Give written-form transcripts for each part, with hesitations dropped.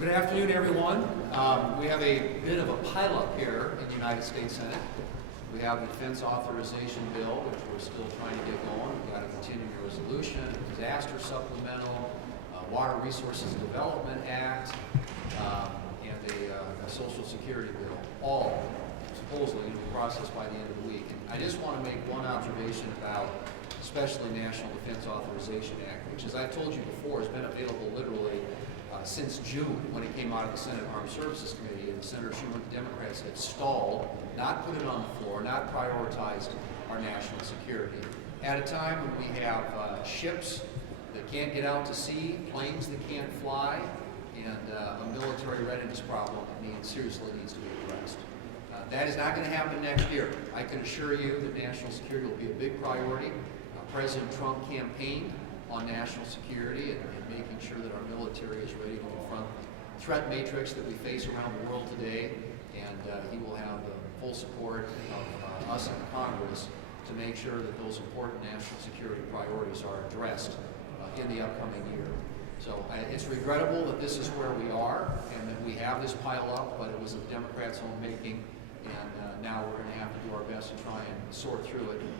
Good afternoon, everyone. We have a bit of a pileup here in the United States Senate. We have the defense authorization bill, which we're still trying to get going. We've got a continuing resolution, a disaster supplemental, Water Resources Development Act, and a Social Security bill, all supposedly to be processed by the end of the week. And I just want to make one observation about especially National Defense Authorization Act, which, as I've told you before, has been available literally since June when it came out of the Senate Armed Services Committee, and Senator Schumer, the Democrats, had stalled, not put it on the floor, not prioritized our national security. At a time when we have ships that can't get out to sea, planes that can't fly, and a military readiness problem that seriously needs to be addressed. That is not going to happen next year. I can assure you that national security will be a big priority. President Trump campaigned on national security and making sure that our military is ready to confront the threat matrix that we face around the world today, and he will have the full support of us in Congress to make sure that those important national security priorities are addressed in the upcoming year. So it's regrettable that this is where we are and that we have this pile up, but it was the Democrats' own making, and now we're going to have to do our best to try and sort through it and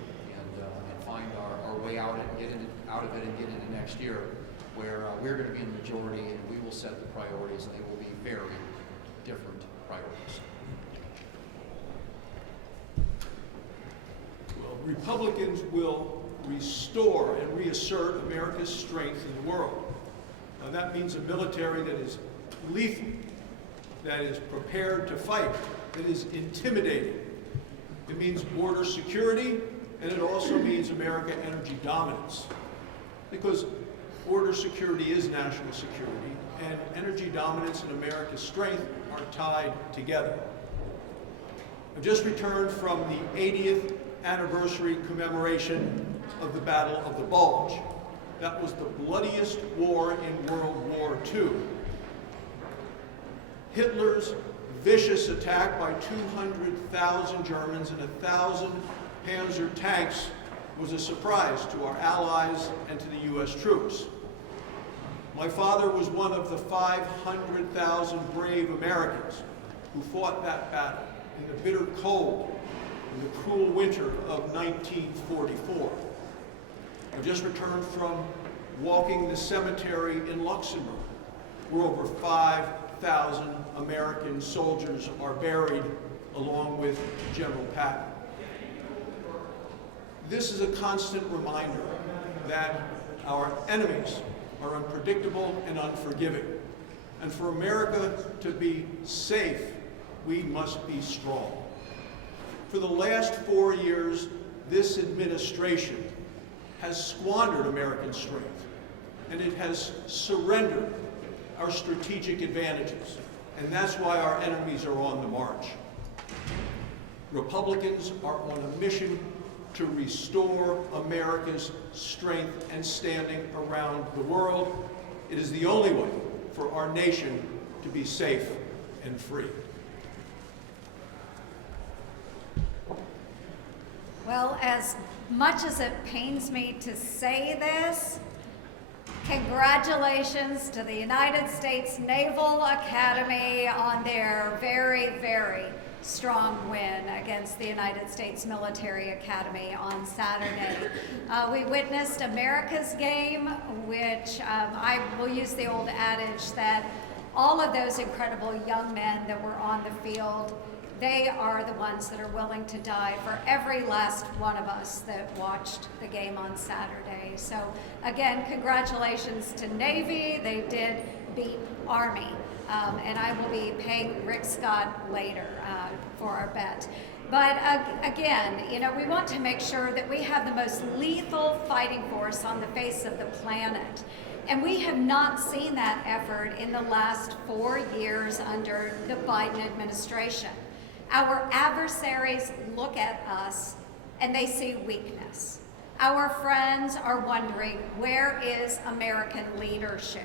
find our way out and get out of it and get into next year, where we're going to be in the majority and we will set the priorities, and they will be very different priorities. Well, Republicans will restore and reassert America's strength in the world. Now, that means a military that is lethal, that is prepared to fight, that is intimidating. It means border security, and it also means American energy dominance. Because border security is national security, and energy dominance and America's strength are tied together. I've just returned from the 80th anniversary commemoration of the Battle of the Bulge. That was the bloodiest war in World War II. Hitler's vicious attack by 200,000 Germans and 1,000 Panzer tanks was a surprise to our allies and to the U.S. troops. My father was one of the 500,000 brave Americans who fought that battle in the bitter cold in the cruel winter of 1944. I just returned from walking the cemetery in Luxembourg, where over 5,000 American soldiers are buried, along with General Patton. This is a constant reminder that our enemies are unpredictable and unforgiving. And for America to be safe, we must be strong. For the last 4 years, this administration has squandered American strength, and it has surrendered our strategic advantages. And that's why our enemies are on the march. Republicans are on a mission to restore America's strength and standing around the world. It is the only way for our nation to be safe and free. Well, as much as it pains me to say this, congratulations to the United States Naval Academy on their very, very strong win against the United States Military Academy on Saturday. We witnessed America's game, which I will use the old adage that all of those incredible young men that were on the field, they are the ones that are willing to die for every last one of us that watched the game on Saturday. So again, congratulations to Navy. They did beat Army. And I will be paying Rick Scott later for our bet. But again, we want to make sure that we have the most lethal fighting force on the face of the planet. And we have not seen that effort in the last 4 years under the Biden administration. Our adversaries look at us and they see weakness. Our friends are wondering, where is American leadership?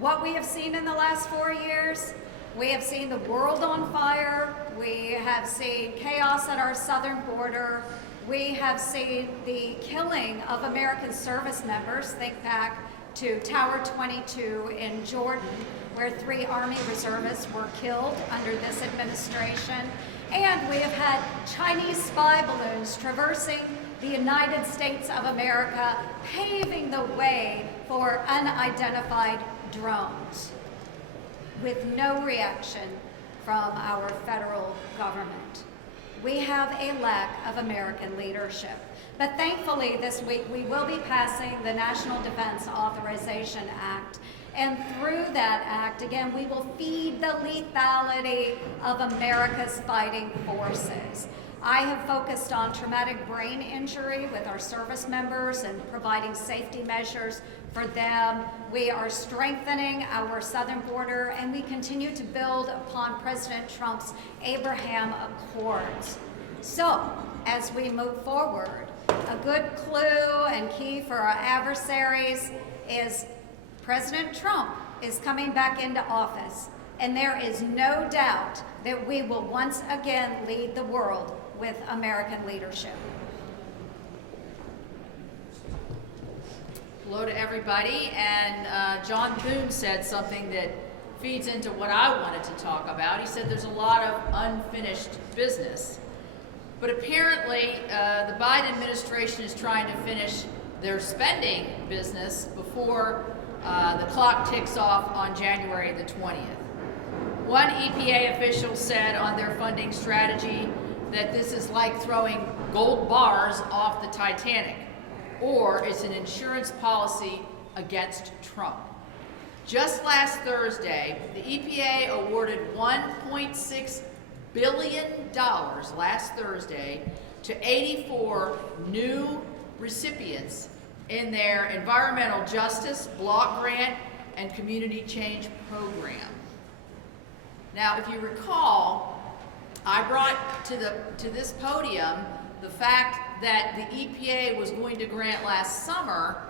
What we have seen in the last 4 years, we have seen the world on fire, we have seen chaos at our southern border, we have seen the killing of American service members. Think back to Tower 22 in Jordan, where 3 Army reservists were killed under this administration. And we have had Chinese spy balloons traversing the United States of America, paving the way for unidentified drones, with no reaction from our federal government. We have a lack of American leadership. But thankfully this week we will be passing the National Defense Authorization Act. And through that act, again, we will feed the lethality of America's fighting forces. I have focused on traumatic brain injury with our service members and providing safety measures for them. We are strengthening our southern border, and we continue to build upon President Trump's Abraham Accords. So, as we move forward, a good clue and key for our adversaries is President Trump is coming back into office, and there is no doubt that we will once again lead the world with American leadership. Hello to everybody, and John Thune said something that feeds into what I wanted to talk about. He said there's a lot of unfinished business, but apparently the Biden administration is trying to finish their spending business before the clock ticks off on January the 20th. One EPA official said on their funding strategy that this is like throwing gold bars off the Titanic, or it's an insurance policy against Trump. Just last Thursday, the EPA awarded $1.6 billion last Thursday to 84 new recipients in their environmental justice, block grant, and community change program. Now, if you recall, I brought to this podium the fact that the EPA was going to grant last summer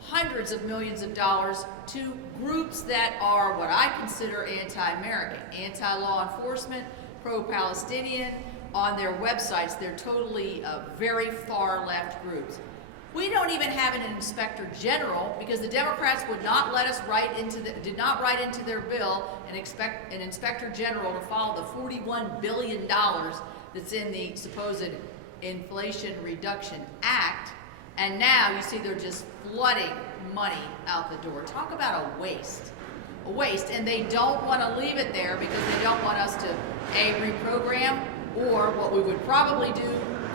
hundreds of millions of dollars to groups that are what I consider anti-American, anti-law enforcement, pro-Palestinian. On their websites, they're totally very far left groups. We don't even have an inspector general because the Democrats would not let us did not write into their bill and expect an inspector general to follow the $41 billion that's in the supposed Inflation Reduction Act. And now you see they're just flooding money out the door. Talk about a waste. A waste. And they don't want to leave it there because they don't want us to reprogram, or what we would probably do,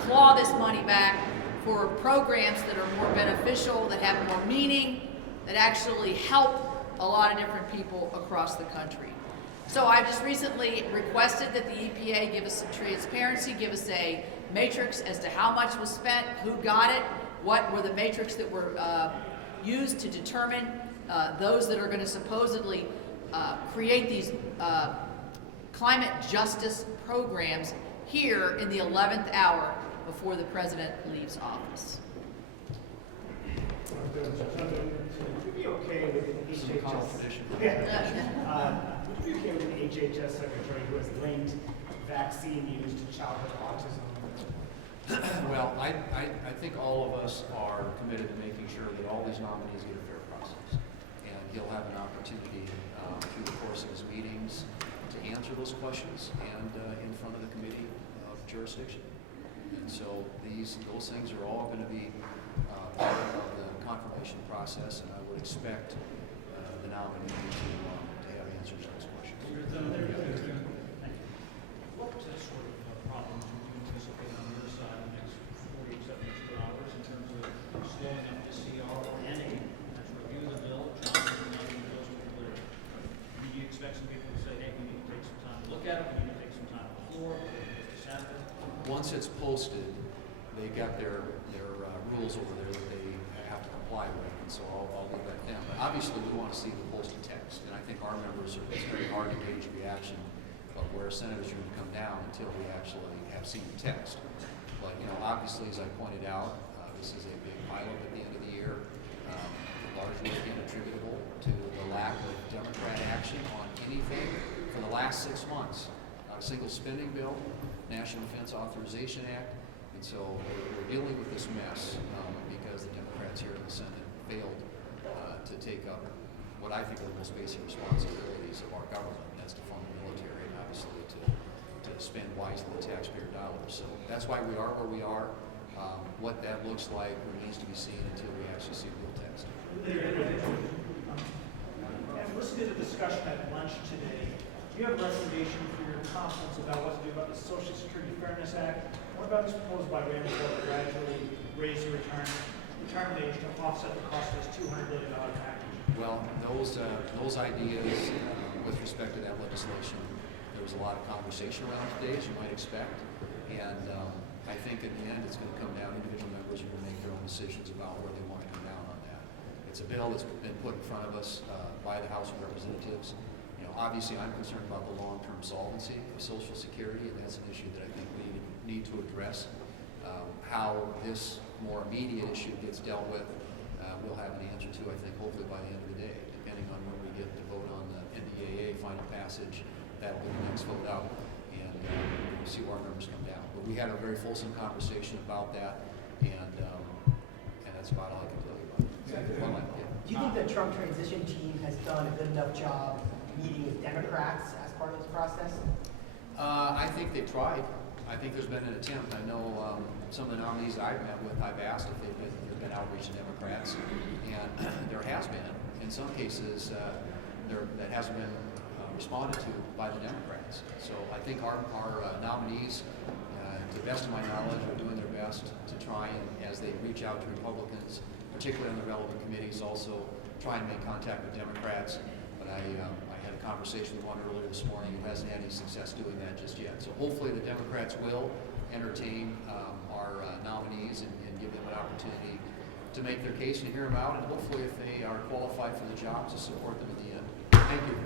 claw this money back for programs that are more beneficial, that have more meaning, that actually help a lot of different people across the country. So I've just recently requested that the EPA give us some transparency, give us a matrix as to how much was spent, who got it, what were the matrix that were used to determine those that are going to supposedly create these climate justice programs here in the 11th hour before the president leaves office. Would you be okay with an HHS? Would you be okay with an HHS secretary who has linked vaccine use to childhood autism? Well, I think all of us are committed to making sure that all these nominees get a fair process. And he'll have an opportunity through the course of his meetings to answer those questions and in front of the committee of jurisdiction. And so those things are all going to be part of the confirmation process, and I would expect the nominee to have answers to those questions. What sort of problems do you anticipate on your side in the next 48, 72 hours in terms of slowing up the CR or any as review the bill, challenging the bills to clear? Do you expect some people to say, hey, we need to take some time to look at it, we need to take some time on the floor, to sample? Once it's posted, they've got their rules over there that they have to comply with, and so I'll leave that down. But obviously, we want to see the posted text, and I think our members it's very hard to gauge reaction, but where senators are going to come down until we actually have seen the text. But obviously, as I pointed out, this is a big pileup at the end of the year, largely again attributable to the lack of Democrat action on anything for the last 6 months. Not a single spending bill, National Defense Authorization Act, and so we're dealing with this mess because the Democrats here in the Senate failed take up what I think are the most basic responsibilities of our government, and that's to fund the military and obviously to spend wisely the taxpayer dollars. So that's why we are where we are. What that looks like remains to be seen until we actually see real text. And listening to the discussion at lunch today, do you have a recommendation for your conference about what to do about the Social Security Fairness Act? What about this proposal by Rand Paul to gradually raise the retirement age to offset the cost of this $200 billion package? Well, those ideas with respect to that legislation, there was a lot of conversation around today, as you might expect, and I think in the end it's going to come down, individual members are going to make their own decisions about where they want to come down on that. It's a bill that's been put in front of us by the House of Representatives. You know, obviously I'm concerned about the long-term solvency of Social Security, and that's an issue that I think we need to address. How this more immediate issue gets dealt with, we'll have an answer to, I think, hopefully by the end of the day, depending on when we get to vote on the NDAA final passage. That'll be the next vote out, and we'll see where our numbers come down. But we had a very fulsome conversation about that, and that's about all I can tell you about it. Well, yeah. Do you think the Trump transition team has done a good enough job meeting with Democrats as part of this process? I think they tried. I think there's been an attempt. I know some of the nominees I've met with, I've asked if there's been outreach to Democrats, and there has been. In some cases, that hasn't been responded to by the Democrats. So I think our nominees, to the best of my knowledge, are doing their best to try and, as they reach out to Republicans, particularly on the relevant committees, also try and make contact with Democrats. But I had a conversation with one earlier this morning who hasn't had any success doing that just yet. So hopefully the Democrats will entertain our nominees and give them an opportunity to make their case and hear them out, and hopefully if they are qualified for the job, to support them in the end. Thank you.